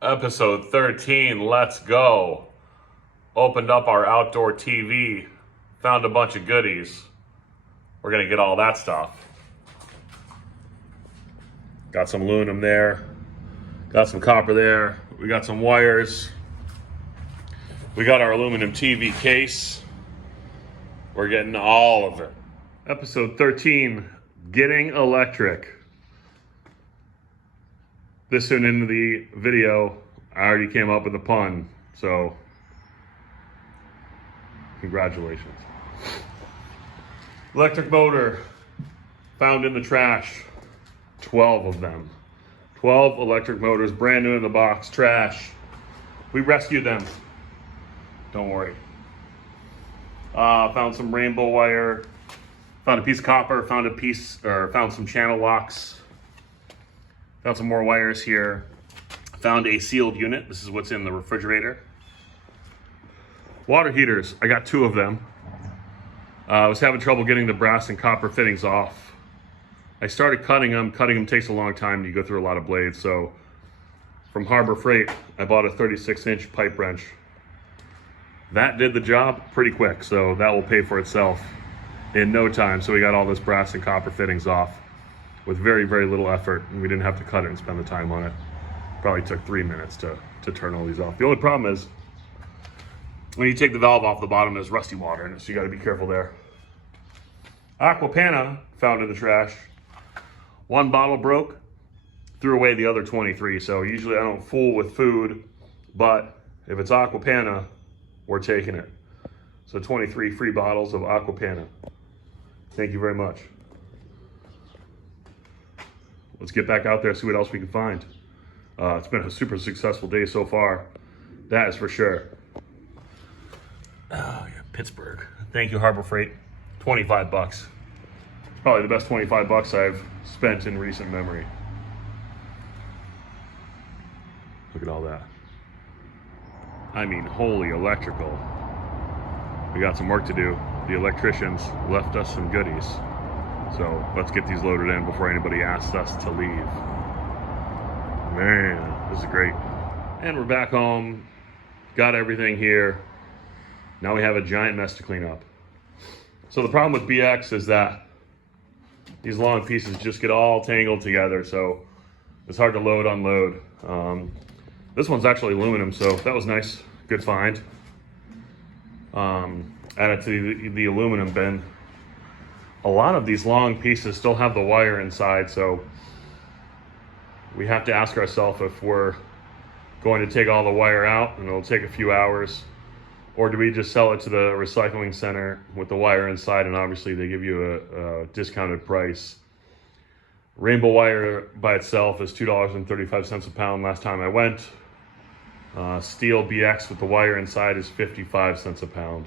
Episode 13, let's go. Opened up our outdoor TV, found a bunch of goodies. We're gonna get all that stuff. Got some aluminum there, got some copper there, we got some wires. We got our aluminum TV case. We're getting all of it. Episode 13, getting electric. This soon into the video, I already came up with a pun, so congratulations. Electric motor found in the trash, 12 of them. 12 electric motors, brand new in the box, trash. We rescued them, don't worry. Found some rainbow wire, found a piece of copper, found some channel locks. Found some more wires here. Found a sealed unit. This is what's in the refrigerator. Water heaters. I got 2 of them. I was having trouble getting the brass and copper fittings off. I started cutting them. Cutting them takes a long time. You go through a lot of blades. So from Harbor Freight, I bought a 36-inch pipe wrench. That did the job pretty quick. So that will pay for itself in no time. So we got all this brass and copper fittings off with very, very little effort, and we didn't have to cut it and spend the time on it. Probably took 3 minutes to turn all these off. The only problem is, when you take the valve off the bottom, there's rusty water in it, so you gotta be careful there. Aquapana found in the trash. 1 bottle broke, threw away the other 23, so usually I don't fool with food, but if it's Aquapana, we're taking it. So 23 free bottles of Aquapana. Thank you very much. Let's get back out there, see what else we can find. It's been a super successful day so far. That is for sure. Oh, yeah, Pittsburgh. Thank you, Harbor Freight. 25 bucks. It's probably the best 25 bucks I've spent in recent memory. Look at all that. I mean, holy electrical. We got some work to do. The electricians left us some goodies. So let's get these loaded in before anybody asks us to leave. Man, this is great. And we're back home, got everything here. Now we have a giant mess to clean up. So the problem with BX is that these long pieces just get all tangled together, so it's hard to load, unload. This one's actually aluminum, so that was nice, good find. Added to the aluminum bin. A lot of these long pieces still have the wire inside, so we have to ask ourselves if we're going to take all the wire out, and it'll take a few hours, or do we just sell it to the recycling center with the wire inside, and obviously they give you a discounted price. Rainbow wire by itself is $2.35 a pound last time I went. Steel BX with the wire inside is 55 cents a pound.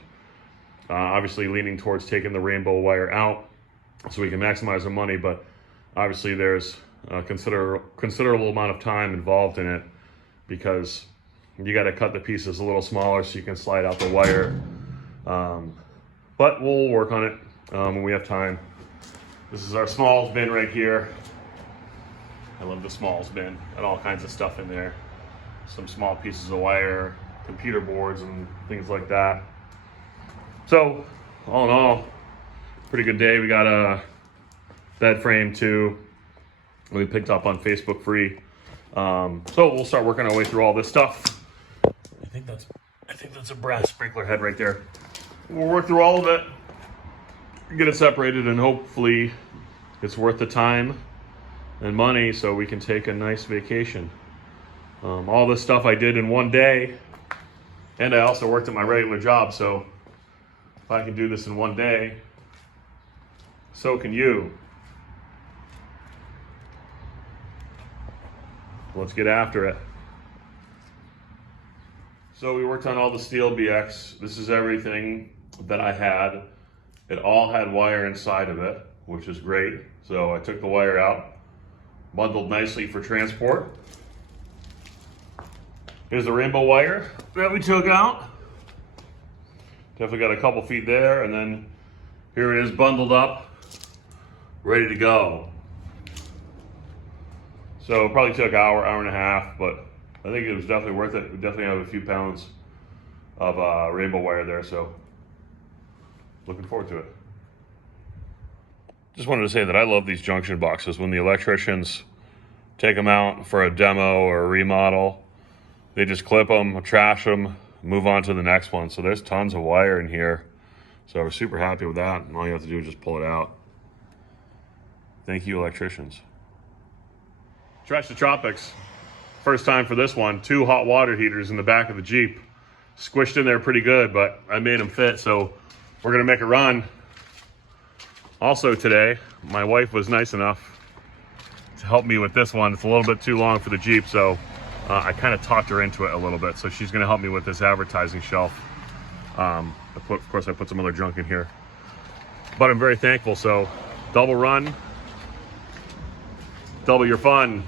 Obviously leaning towards taking the rainbow wire out so we can maximize the money, but obviously there's a considerable amount of time involved in it because you got to cut the pieces a little smaller so you can slide out the wire. But we'll work on it when we have time. This is our smalls bin right here. I love the smalls bin. Got all kinds of stuff in there. Some small pieces of wire, computer boards and things like that. So, all in all, pretty good day. We got a bed frame too. We picked up on Facebook free. So we'll start working our way through all this stuff. I think that's a brass sprinkler head right there. We'll work through all of it, get it separated, and hopefully it's worth the time and money so we can take a nice vacation. All this stuff I did in one day, and I also worked at my regular job, so if I can do this in one day, so can you. Let's get after it. So we worked on all the steel BX. This is everything that I had. It all had wire inside of it, which is great. So I took the wire out, bundled nicely for transport. Here's the rainbow wire that we took out. Definitely got a couple feet there, and then here it is bundled up, ready to go. So it probably took an hour, hour and a half, but I think it was definitely worth it. We definitely have a few pounds of rainbow wire there, so looking forward to it. Just wanted to say that I love these junction boxes. When the electricians take them out for a demo or a remodel, they just clip them, trash them, move on to the next one. So there's tons of wire in here. So we're super happy with that. And all you have to do is just pull it out. Thank you, electricians. Trash the Tropics. First time for this one. 2 hot water heaters in the back of the Jeep. Squished in there pretty good, but I made them fit. So we're gonna make a run. Also today, my wife was nice enough to help me with this one. It's a little bit too long for the Jeep, so I kind of talked her into it a little bit. So she's gonna help me with this advertising shelf. Of course, I put some other junk in here, but I'm very thankful. So double run, double your fun.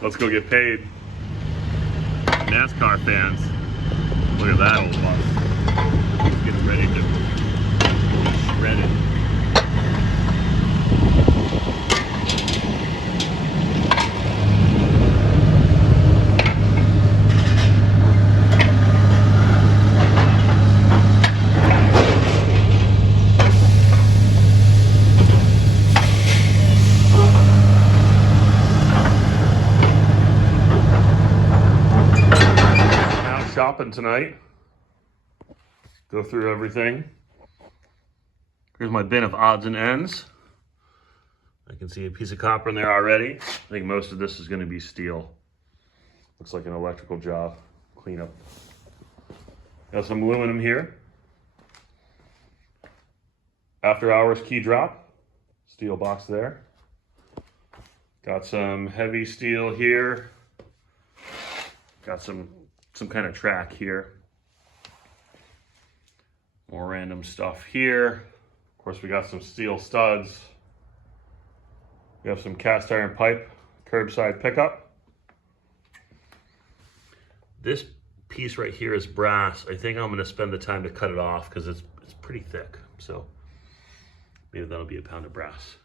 Let's go get paid. NASCAR fans, look at that old bus. He's getting ready to be shredded. Shopping tonight. Go through everything. Here's my bin of odds and ends. I can see a piece of copper in there already. I think most of this is going to be steel. Looks like an electrical job. Cleanup. Got some aluminum here. After hours key drop. Steel box there. Got some heavy steel here. Got some kind of track here. More random stuff here. Of course, we got some steel studs. We have some cast iron pipe, curbside pickup. This piece right here is brass. I think I'm gonna spend the time to cut it off because it's pretty thick. So maybe that'll be a pound of brass.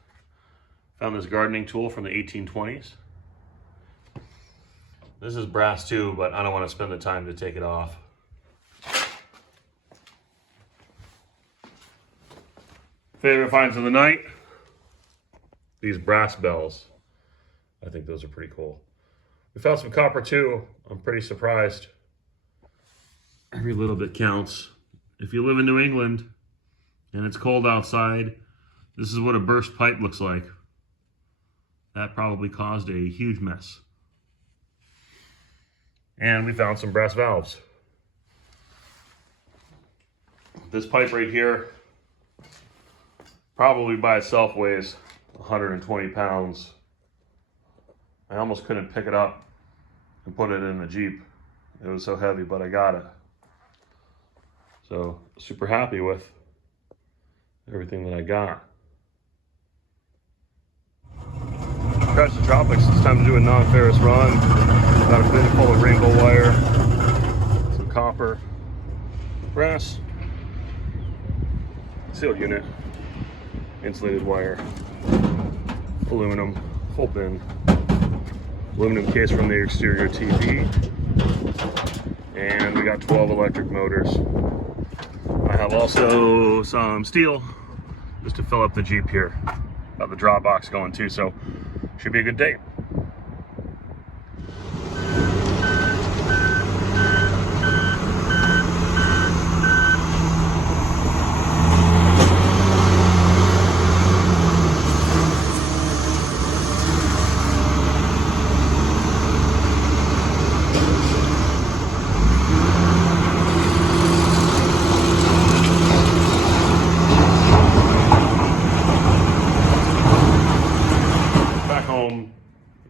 Found this gardening tool from the 1820s. This is brass too, but I don't want to spend the time to take it off. Favorite finds of the night? These brass bells. I think those are pretty cool. We found some copper too. I'm pretty surprised. Every little bit counts. If you live in New England and it's cold outside, this is what a burst pipe looks like. That probably caused a huge mess. And we found some brass valves. This pipe right here probably by itself weighs 120 pounds. I almost couldn't pick it up and put it in the Jeep. It was so heavy, but I got it. So super happy with everything that I got. Trash the Tropics. It's time to do a non-ferrous run. Got a bin full of rainbow wire, some copper, brass, sealed unit, insulated wire, aluminum, full bin, aluminum case from the exterior TV, and we got 12 electric motors. I have also some steel just to fill up the Jeep here. Got the drop box going too, so should be a good day.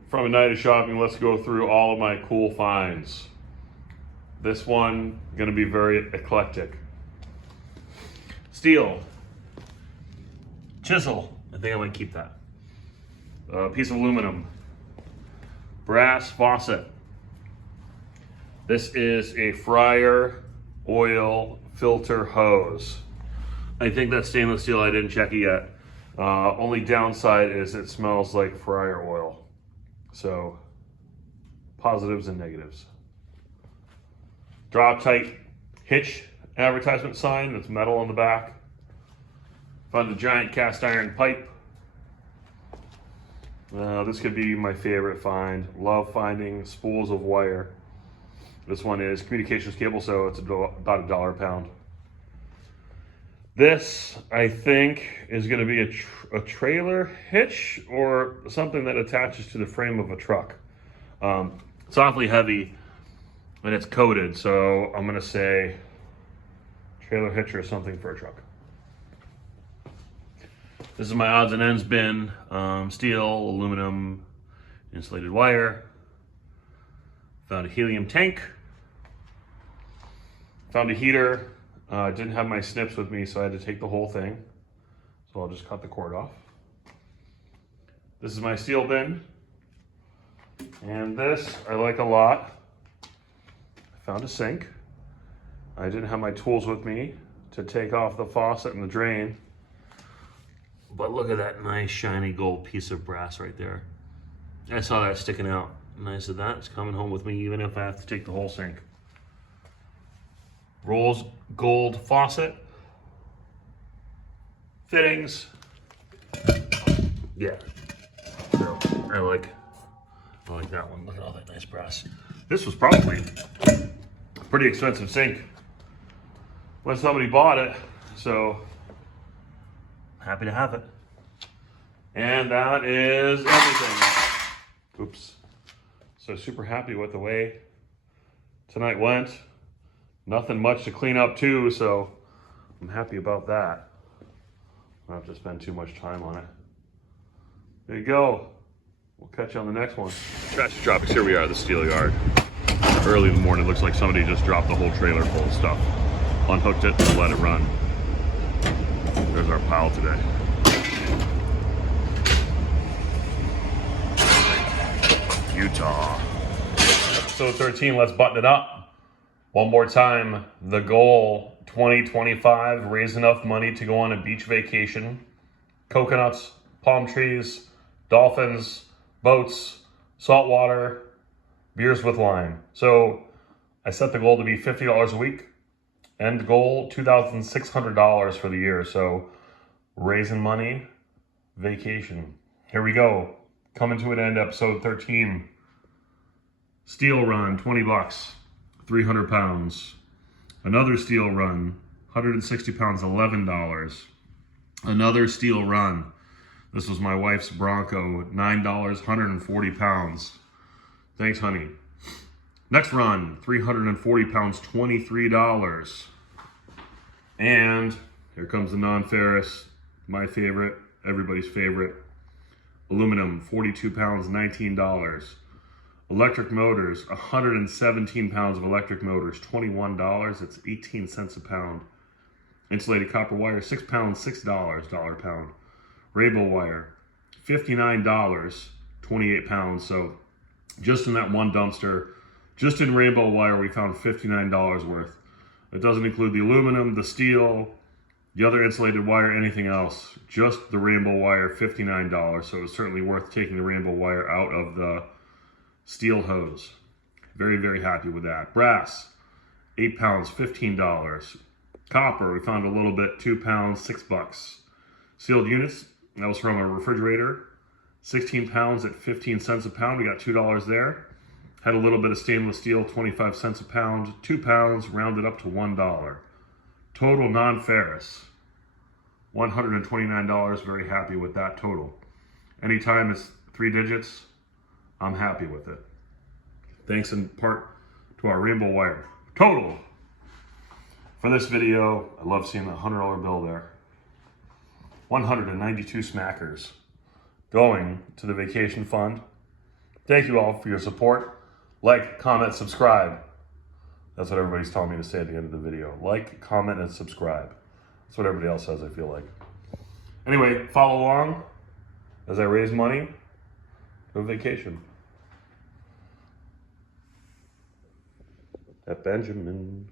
From a night of shopping, let's go through all of my cool finds. This one gonna be very eclectic. Steel, chisel, I think I might keep that. A piece of aluminum, brass faucet. This is a fryer oil filter hose. I think that's stainless steel, I didn't check it yet. Only downside is it smells like fryer oil. So, positives and negatives. Drop tight hitch advertisement sign that's metal on the back. Found a giant cast iron pipe. This could be my favorite find. Love finding spools of wire. This one is communications cable, so it's about $1 a pound. This, I think, is going to be a trailer hitch or something that attaches to the frame of a truck. It's awfully heavy and it's coated, so I'm going to say trailer hitch or something for a truck. This is my odds and ends bin. Steel, aluminum, insulated wire. Found a helium tank. Found a heater. Didn't have my snips with me, so I had to take the whole thing. So I'll just cut the cord off. This is my steel bin. And this I like a lot. I found a sink. I didn't have my tools with me to take off the faucet and the drain. But look at that nice shiny gold piece of brass right there. I saw that sticking out. And I said, that's coming home with me even if I have to take the whole sink. Rose gold faucet. Fittings. Yeah. So I like that one. Look at all that nice brass. This was probably a pretty expensive sink when somebody bought it. So happy to have it. And that is everything. Oops. So super happy with the way tonight went. Nothing much to clean up too, so I'm happy about that. I don't have to spend too much time on it. There you go. We'll catch you on the next one. Trash Tropics, here we are at the steel yard. Early in the morning, looks like somebody just dropped the whole trailer full of stuff. Unhooked it and let it run. There's our pile today. Utah. Episode 13, let's button it up. One more time, the goal, 2025, raise enough money to go on a beach vacation. Coconuts, palm trees, dolphins, boats, salt water, beers with lime. So I set the goal to be $50 a week. End goal, $2,600 for the year. So raising money, vacation. Here we go. Coming to an end, episode 13. Steel run, 20 bucks. 300 pounds. Another steel run, 160 pounds, $11. Another steel run. This was my wife's Bronco, $9, 140 pounds. Thanks, honey. Next run, 340 pounds, $23. And here comes the non-ferrous, my favorite, everybody's favorite. Aluminum, 42 pounds, $19. Electric motors, 117 pounds of electric motors, $21. It's 18 cents a pound. Insulated copper wire, 6 pounds, $6, dollar a pound. Rainbow wire, $59, 28 pounds. So just in that one dumpster, just in rainbow wire, we found $59 worth. It doesn't include the aluminum, the steel, the other insulated wire, anything else. Just the rainbow wire, $59. So it's certainly worth taking the rainbow wire out of the steel hose. Very, very happy with that. Brass, 8 pounds, $15. Copper, we found a little bit, 2 pounds, $6. Sealed units, that was from a refrigerator. 16 pounds at 15 cents a pound, we got $2 there. Had a little bit of stainless steel, 25 cents a pound. 2 pounds, rounded up to $1. Total non-ferrous, $129, very happy with that total. Anytime it's 3 digits, I'm happy with it. Thanks in part to our rainbow wire. Total. For this video, I love seeing the $100 bill there. 192 smackers going to the vacation fund. Thank you all for your support. Like, comment, subscribe. That's what everybody's telling me to say at the end of the video. Like, comment, and subscribe. That's what everybody else says, I feel like. Anyway, follow along as I raise money for vacation. At Benjamin.